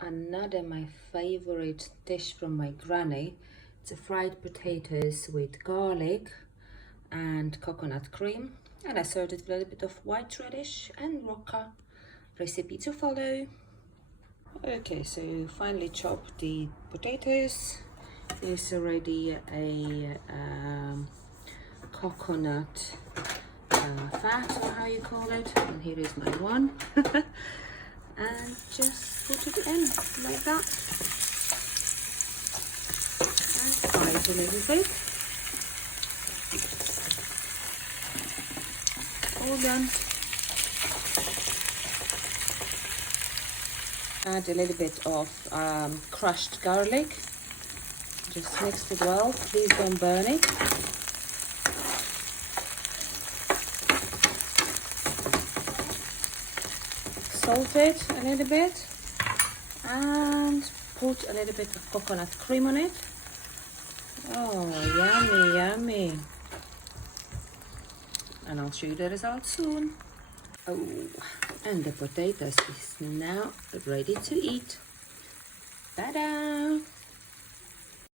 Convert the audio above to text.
And another my favorite dish from my granny. It's a fried potatoes with garlic and coconut cream. And I served it with a little bit of white radish and rocca. Recipe to follow. Okay, so finally chopped the potatoes. There's already a coconut fat, or how you call it, and here is my one. And just put it in like that and fry it a little bit. All done. Add a little bit of crushed garlic. Just mix it well. Please don't burn it. Salt it a little bit and put a little bit of coconut cream on it. Oh, yummy, yummy. And I'll show you the results soon. Oh, and the potatoes is now ready to eat. Ta-da!